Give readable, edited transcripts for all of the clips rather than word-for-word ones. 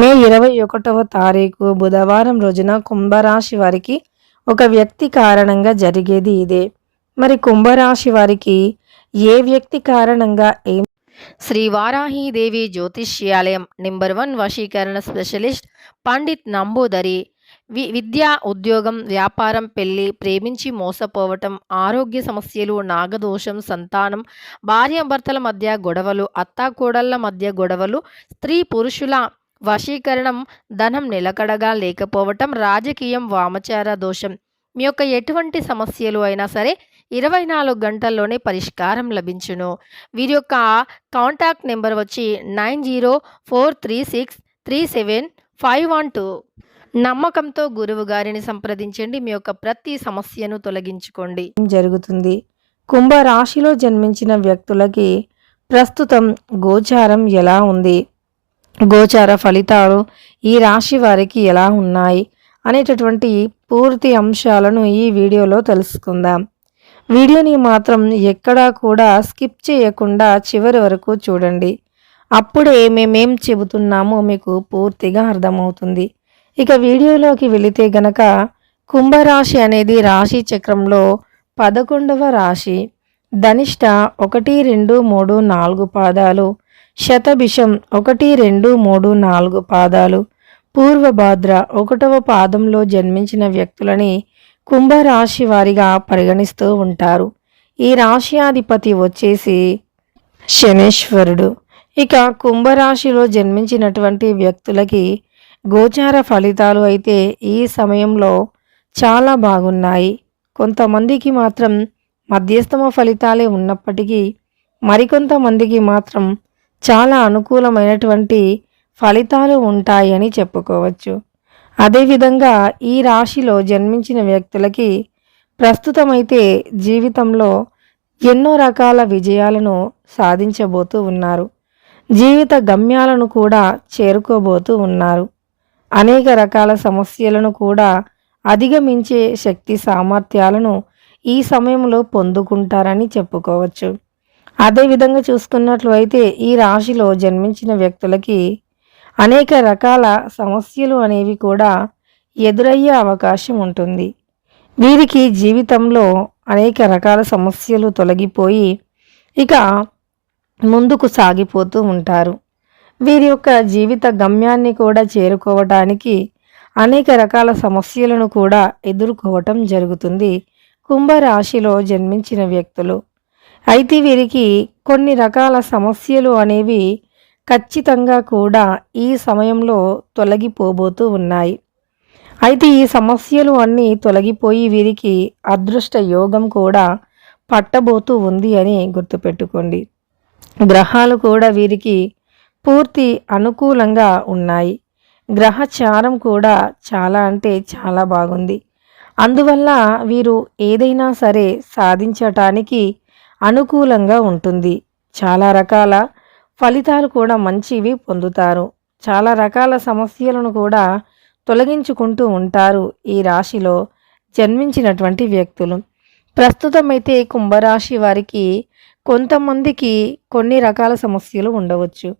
మే 21వ తారీఖు బుధవారం రోజున కుంభరాశి వారికి ఒక వ్యక్తి కారణంగా జరిగేది ఇదే. మరి కుంభరాశి వారికి ఏ వ్యక్తి కారణంగా ఏం శ్రీ వారాహీదేవి జ్యోతిష్యాలయం నెంబర్ 1 వశీకరణ స్పెషలిస్ట్ పండిత్ నంబూదరి. విద్య, ఉద్యోగం, వ్యాపారం, పెళ్లి, ప్రేమించి మోసపోవటం, ఆరోగ్య సమస్యలు, నాగదోషం, సంతానం, భార్యాభర్తల మధ్య గొడవలు, అత్తాకోడళ్ల మధ్య గొడవలు, స్త్రీ పురుషుల వశీకరణం, ధనం నిలకడగా లేకపోవటం, రాజకీయం, వామచార దోషం. మీ యొక్క ఎటువంటి సమస్యలు అయినా సరే 24 గంటల్లోనే పరిష్కారం లభించును. వీరి యొక్క కాంటాక్ట్ నెంబర్ వచ్చి 9043637512. నమ్మకంతో గురువు గారిని సంప్రదించండి. మీ యొక్క ప్రతి సమస్యను తొలగించుకోండి. జరుగుతుంది? కుంభరాశిలో జన్మించిన వ్యక్తులకి ప్రస్తుతం గోచారం ఎలా ఉంది, గోచార ఫలితాలు ఈ రాశి వారికి ఎలా ఉన్నాయి అనేటటువంటి పూర్తి అంశాలను ఈ వీడియోలో తెలుసుకుందాం. వీడియోని మాత్రం ఎక్కడా కూడా స్కిప్ చేయకుండా చివరి వరకు చూడండి. అప్పుడే మేమేం చెబుతున్నామో మీకు పూర్తిగా అర్థమవుతుంది. ఇక వీడియోలోకి వెళితే గనక కుంభరాశి అనేది రాశి చక్రంలో 11వ రాశి. ధనిష్ట 1, 2, 3, 4 పాదాలు, శతభిషం 1, 2, 3, 4 పాదాలు, పూర్వభాద్ర 1వ పాదంలో జన్మించిన వ్యక్తులని కుంభరాశి వారిగా పరిగణిస్తూ ఉంటారు. ఈ రాశ్యాధిపతి వచ్చేసి శనేశ్వరుడు. ఇక కుంభరాశిలో జన్మించినటువంటి వ్యక్తులకి గోచార ఫలితాలు అయితే ఈ సమయంలో చాలా బాగున్నాయి. కొంతమందికి మాత్రం మధ్యస్థమ ఫలితాలే ఉన్నప్పటికీ మరికొంతమందికి మాత్రం చాలా అనుకూలమైనటువంటి ఫలితాలు ఉంటాయని చెప్పుకోవచ్చు. అదేవిధంగా ఈ రాశిలో జన్మించిన వ్యక్తులకి ప్రస్తుతమైతే జీవితంలో ఎన్నో రకాల విజయాలను సాధించబోతూ ఉన్నారు. జీవిత గమ్యాలను కూడా చేరుకోబోతూ ఉన్నారు. అనేక రకాల సమస్యలను కూడా అధిగమించే శక్తి సామర్థ్యాలను ఈ సమయంలో పొందుకుంటారని చెప్పుకోవచ్చు. అదేవిధంగా చూసుకున్నట్లు అయితే ఈ రాశిలో జన్మించిన వ్యక్తులకి అనేక రకాల సమస్యలు అనేవి కూడా ఎదురయ్యే అవకాశం ఉంటుంది. వీరికి జీవితంలో అనేక రకాల సమస్యలు తొలగిపోయి ఇక ముందుకు సాగిపోతూ ఉంటారు. వీరి యొక్క జీవిత గమ్యాన్ని కూడా చేరుకోవడానికి అనేక రకాల సమస్యలను కూడా ఎదుర్కోవటం జరుగుతుంది కుంభరాశిలో జన్మించిన వ్యక్తులు. అయితే వీరికి కొన్ని రకాల సమస్యలు అనేవి ఖచ్చితంగా కూడా ఈ సమయంలో తొలగిపోబోతూ ఉన్నాయి. అయితే ఈ సమస్యలు అన్నీ తొలగిపోయి వీరికి అదృష్ట యోగం కూడా పట్టబోతూ ఉంది అని గుర్తుపెట్టుకోండి. గ్రహాలు కూడా వీరికి పూర్తి అనుకూలంగా ఉన్నాయి. గ్రహచారం కూడా చాలా అంటే చాలా బాగుంది. అందువల్ల వీరు ఏదైనా సరే సాధించటానికి అనుకూలంగా ఉంటుంది. చాలా రకాల ఫలితాలు కూడా మంచివి పొందుతారు. చాలా రకాల సమస్యలను కూడా తొలగించుకుంటూ ఉంటారు ఈ రాశిలో జన్మించినటువంటి వ్యక్తులు. ప్రస్తుతమైతే కుంభరాశి వారికి కొంతమందికి కొన్ని రకాల సమస్యలు ఉండవచ్చు.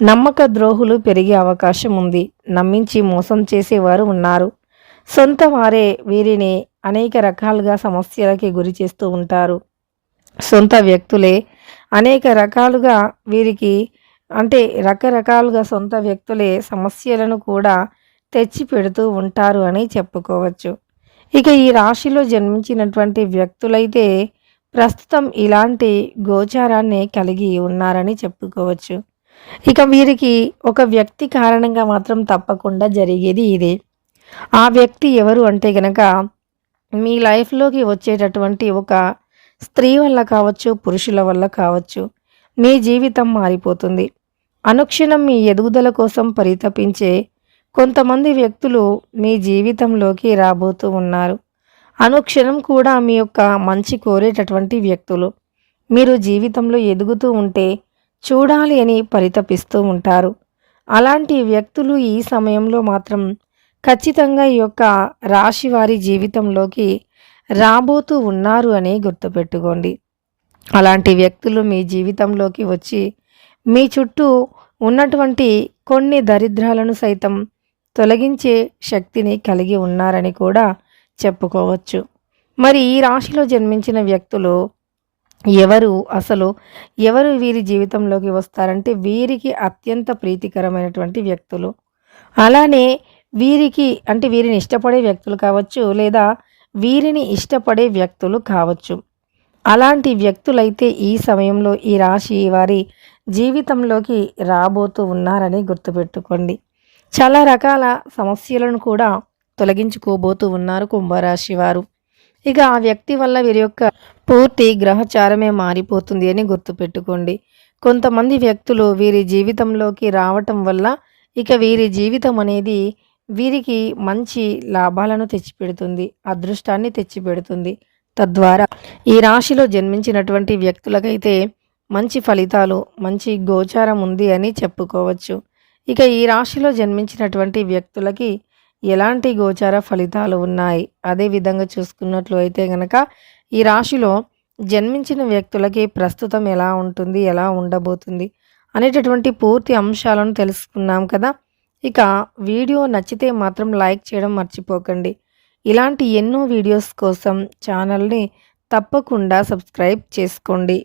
నమ్మక ద్రోహులు పెరిగే అవకాశం ఉంది. నమ్మించి మోసం చేసేవారు ఉన్నారు. సొంత వారే వీరిని అనేక రకాలుగా సమస్యలకి గురి చేస్తూ ఉంటారు. సొంత వ్యక్తులే అనేక రకాలుగా వీరికి రకరకాలుగా సొంత వ్యక్తులే సమస్యలను కూడా తెచ్చి పెడుతూ ఉంటారు అని చెప్పుకోవచ్చు. ఇక ఈ రాశిలో జన్మించినటువంటి వ్యక్తులైతే ప్రస్తుతం ఇలాంటి గోచారాన్ని కలిగి ఉన్నారని చెప్పుకోవచ్చు. ఇక వీరికి ఒక వ్యక్తి కారణంగా మాత్రం తప్పకుండా జరిగేది ఇదే. ఆ వ్యక్తి ఎవరు అంటే గనక మీ లైఫ్లోకి వచ్చేటటువంటి ఒక స్త్రీ వల్ల కావచ్చు, పురుషుల వల్ల కావచ్చు, మీ జీవితం మారిపోతుంది. అనుక్షణం మీ ఎదుగుదల కోసం పరితపించే కొంతమంది వ్యక్తులు మీ జీవితంలోకి రాబోతూ ఉన్నారు. అనుక్షణం కూడా మీ యొక్క మంచి కోరేటటువంటి వ్యక్తులు. మీరు జీవితంలో ఎదుగుతూ ఉంటే చూడాలి అని పరితపిస్తూ ఉంటారు. అలాంటి వ్యక్తులు ఈ సమయంలో మాత్రం ఖచ్చితంగా ఈ యొక్క రాశి వారి జీవితంలోకి రాబోతూ ఉన్నారు అని గుర్తుపెట్టుకోండి. అలాంటి వ్యక్తులు మీ జీవితంలోకి వచ్చి మీ చుట్టూ ఉన్నటువంటి కొన్ని దరిద్రాలను సైతం తొలగించే శక్తిని కలిగి ఉన్నారని కూడా చెప్పుకోవచ్చు. మరి ఈ రాశిలో జన్మించిన వ్యక్తులు ఎవరు అసలు ఎవరు వీరి జీవితంలోకి వస్తారంటే వీరికి అత్యంత ప్రీతికరమైనటువంటి వ్యక్తులు. అలానే వీరికి అంటే వీరిని ఇష్టపడే వ్యక్తులు కావచ్చు, లేదా వీరిని ఇష్టపడే వ్యక్తులు కావచ్చు. అలాంటి వ్యక్తులైతే ఈ సమయంలో ఈ రాశి వారి జీవితంలోకి రాబోతూ ఉన్నారని గుర్తుపెట్టుకోండి. చాలా రకాల సమస్యలను కూడా తొలగించుకోబోతూ ఉన్నారు కుంభరాశి వారు. ఇక ఆ వ్యక్తి వల్ల వీరి యొక్క పూర్తి గ్రహచారమే మారిపోతుంది అని గుర్తుపెట్టుకోండి. కొంతమంది వ్యక్తులు వీరి జీవితంలోకి రావటం వల్ల ఇక వీరి జీవితం అనేది వీరికి మంచి లాభాలను తెచ్చిపెడుతుంది, అదృష్టాన్ని తెచ్చిపెడుతుంది. తద్వారా ఈ రాశిలో జన్మించినటువంటి వ్యక్తులకైతే మంచి ఫలితాలు, మంచి గోచారం ఉంది అని చెప్పుకోవచ్చు. ఇక ఈ రాశిలో జన్మించినటువంటి వ్యక్తులకి ఎలాంటి గోచార ఫలితాలు ఉన్నాయి, అదే విధంగా చూసుకున్నట్లు అయితే గనక ఈ రాశిలో జన్మించిన వ్యక్తులకి ప్రస్తుతం ఎలా ఉంటుంది, ఎలా ఉండబోతుంది అనేటటువంటి పూర్తి అంశాలను తెలుసుకున్నాం కదా. ఇక వీడియో నచ్చితే మాత్రం లైక్ చేయడం మర్చిపోకండి. ఇలాంటి ఎన్నో వీడియోస్ కోసం ఛానల్ని తప్పకుండా సబ్స్క్రైబ్ చేసుకోండి.